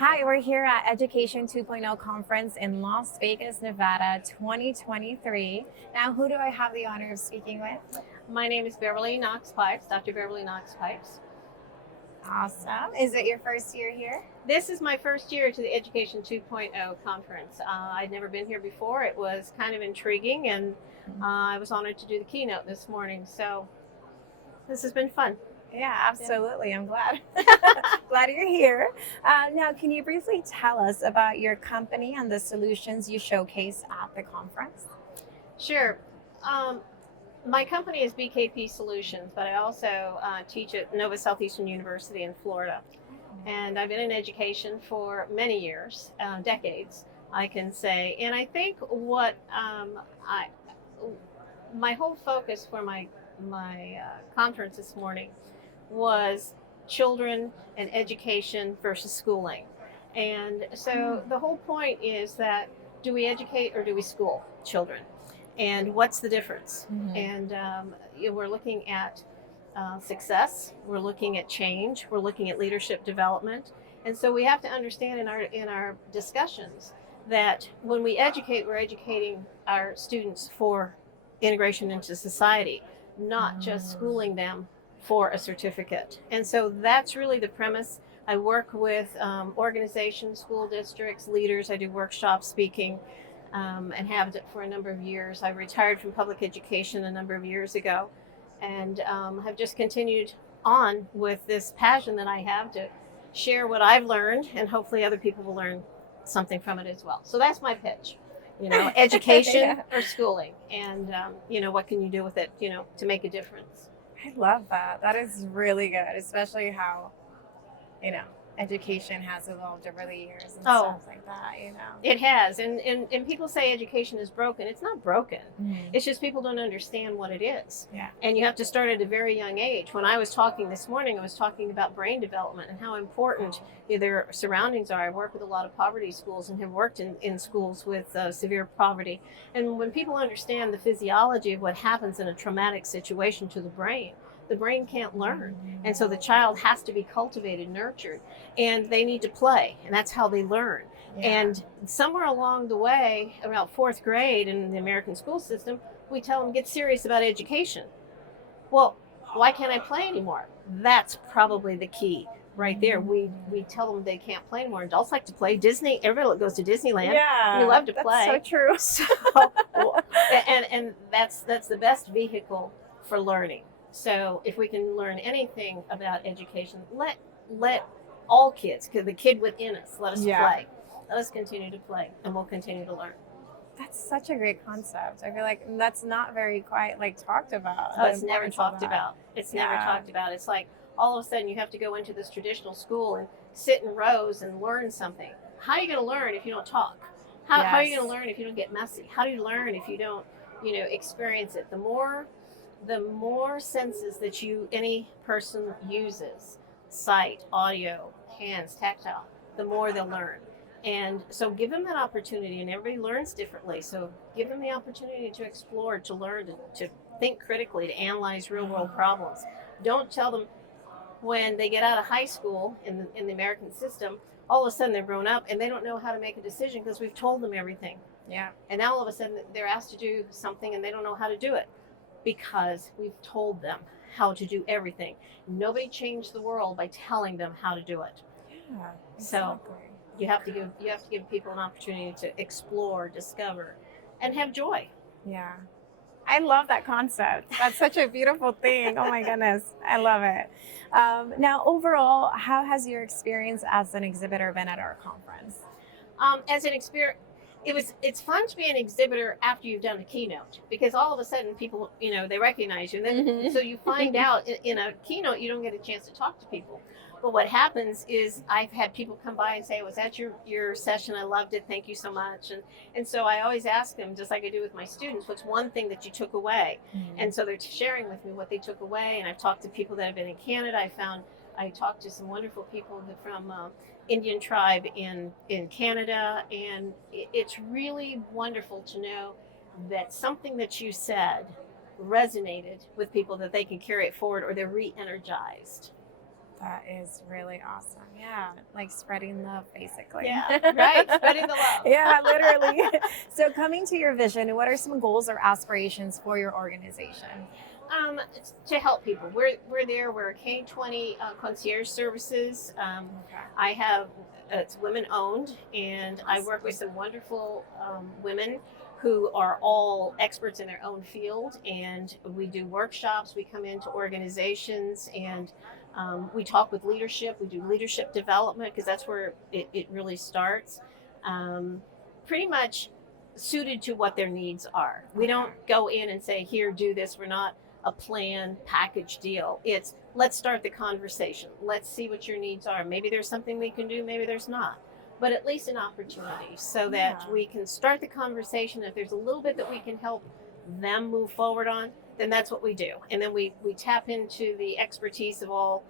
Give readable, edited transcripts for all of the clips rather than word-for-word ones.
Hi, we're here at Education 2.0 conference in Las Vegas, Nevada, 2023. Now, who do I have the honor of speaking with? My name is Beverly Knox-Pipes, Dr. Beverly Knox-Pipes. Awesome. Is it your first year here? This is my first year to the Education 2.0 conference. I'd never been here before. It was kind of intriguing, and I was honored to do the keynote this morning. So this has been fun. Yeah, absolutely. I'm glad. Glad you're here. Now, can you briefly tell us about your company and the solutions you showcase at the conference? Sure. My company is BKP Solutions, but I also teach at Nova Southeastern University in Florida. And I've been in education for many years, decades, I can say. And I think what my whole focus for my conference this morning was children and education versus schooling. And so the whole point is that, do we educate or do we school children? And what's the difference? And we're looking at success, we're looking at change, we're looking at leadership development. And so we have to understand in our discussions that when we educate, we're educating our students for integration into society, not just schooling them for a certificate. And so that's really the premise. I work with organizations, school districts, leaders. I do workshops, speaking, and have it for a number of years. I retired from public education a number of years ago, and have just continued on with this passion that I have to share what I've learned, and hopefully other people will learn something from it as well. So that's my pitch. Education or schooling, and what can you do with it, to make a difference. I love that. That is really good, especially how, education has evolved over the years and stuff like that, It has. And people say education is broken. It's not broken. Mm-hmm. It's just people don't understand what it is. Yeah. And you have to start at a very young age. When I was talking this morning, I was talking about brain development and how important their surroundings are. I work with a lot of poverty schools and have worked in schools with severe poverty. And when people understand the physiology of what happens in a traumatic situation to the brain can't learn. And so the child has to be cultivated, nurtured, and they need to play. And that's how they learn. Yeah. And somewhere along the way, about fourth grade in the American school system, we tell them, get serious about education. Well, why can't I play anymore? That's probably the key right there. We tell them they can't play anymore. Adults like to play. Disney, everybody goes to Disneyland. Yeah, we love to play. That's so true. And that's the best vehicle for learning. So if we can learn anything about education, let all kids, because the kid within us, let us play. Let us continue to play, and we'll continue to learn. That's such a great concept. I feel like that's not very quite talked about. Oh, it's never talked about. It's never talked about. It's like all of a sudden you have to go into this traditional school and sit in rows and learn something. How are you going to learn if you don't talk? How are you going to learn if you don't get messy? How do you learn if you don't, experience it? The more senses that any person uses, sight, audio, hands, tactile, the more they'll learn. And so give them that opportunity, and everybody learns differently. So give them the opportunity to explore, to learn, to think critically, to analyze real world problems. Don't tell them when they get out of high school in the American system, all of a sudden they're grown up and they don't know how to make a decision because we've told them everything. Yeah. And now all of a sudden they're asked to do something and they don't know how to do it, because we've told them how to do everything. Nobody changed the world by telling them how to do it. Yeah, exactly. So you have to give people an opportunity to explore, discover, and have joy. Yeah. I love that concept. That's such a beautiful thing. Oh my goodness. I love it. Now, overall, how has your experience as an exhibitor been at our conference? As an experience, it's fun to be an exhibitor after you've done a keynote, because all of a sudden people, they recognize you. And then, so you find out in a keynote, you don't get a chance to talk to people. But what happens is I've had people come by and say, I was at your session. I loved it. Thank you so much. And so I always ask them, just like I do with my students, what's one thing that you took away? And so they're sharing with me what they took away. And I've talked to people that have been in Canada. I talked to some wonderful people from Indian tribe in Canada. And it's really wonderful to know that something that you said resonated with people, that they can carry it forward, or they're re-energized. That is really awesome. Yeah, like spreading love, basically. Yeah, right. Spreading the love. Yeah, literally. So, coming to your vision, what are some goals or aspirations for your organization? Um, to help people. We're there. We're K-20 concierge services. Okay. I have it's women owned, and I work Awesome. with some wonderful women who are all experts in their own field, and we do workshops. We come into organizations and we talk with leadership. We do leadership development because that's where it really starts. Pretty much suited to what their needs are. We don't go in and say, here, do this. We're not a plan package deal. It's let's start the conversation. Let's see what your needs are. Maybe there's something we can do, maybe there's not. But at least an opportunity so that Yeah. we can start the conversation. If there's a little bit that we can help them move forward on, then that's what we do. And then we tap into the expertise of all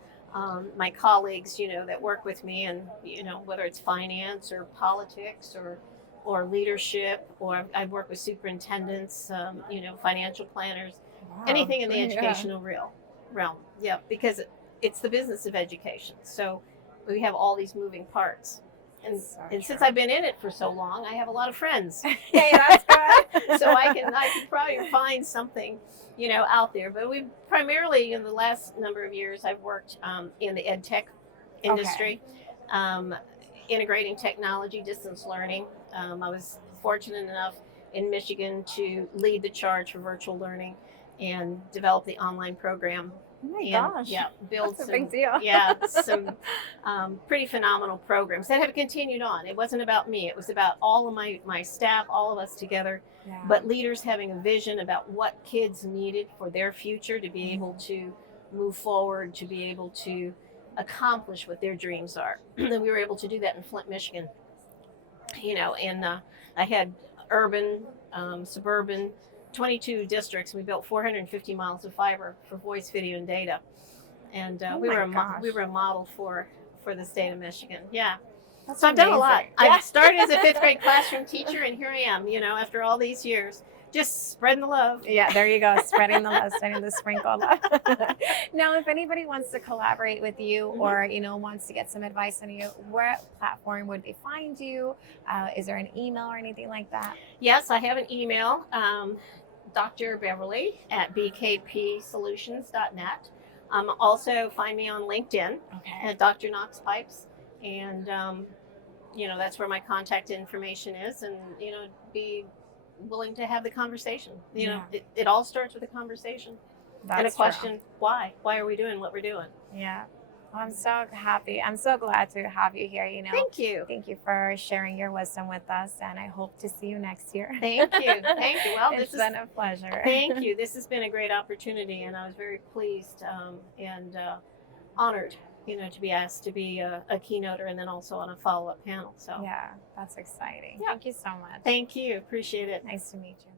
my colleagues, that work with me, and whether it's finance or politics or leadership, or I've worked with superintendents, financial planners, Wow. anything in the Yeah. educational realm. Yeah, because it's the business of education. So we have all these moving parts. And, So and since true. I've been in it for so long, I have a lot of friends. Hey, that's good. So I can probably find something, out there. But we primarily, in the last number of years, I've worked in the ed tech industry, integrating technology, distance learning. I was fortunate enough in Michigan to lead the charge for virtual learning and develop the online program. Oh my And gosh. build That's a some big deal. some pretty phenomenal programs that have continued on. It wasn't about me; it was about all of my staff, all of us together. Yeah. But leaders having a vision about what kids needed for their future to be able to move forward, to be able to accomplish what their dreams are. And we were able to do that in Flint, Michigan. And I had urban, suburban, 22 districts. We built 450 miles of fiber for voice, video, and data. And Oh we my were gosh. we were a model for the state of Michigan. Yeah. That's So I've done a lot. amazing. Yeah. I started as a fifth grade classroom teacher, and here I am. After all these years, just spreading the love. Yeah, there you go. Spreading the love, spreading the sprinkle love. Now, if anybody wants to collaborate with you or, wants to get some advice on you, what platform would they find you? Is there an email or anything like that? Yes, I have an email, Dr. Beverly at bkpsolutions.net. Also, find me on LinkedIn Okay. at Dr. Knox-Pipes. And, that's where my contact information is, and, be willing to have the conversation. It all starts with a conversation and a That's question. Why are we doing what we're doing? true. Yeah. Well, I'm so happy. I'm so glad to have you here. Thank you. Thank you for sharing your wisdom with us, and I hope to see you next year. Thank you. Thank you. Well, It's been a pleasure. thank you. This has been a great opportunity, and I was very pleased and honored, to be asked to be a keynoter and then also on a follow-up panel. So Yeah, that's exciting. Yeah. Thank you so much. thank you. Appreciate it. Nice to meet you.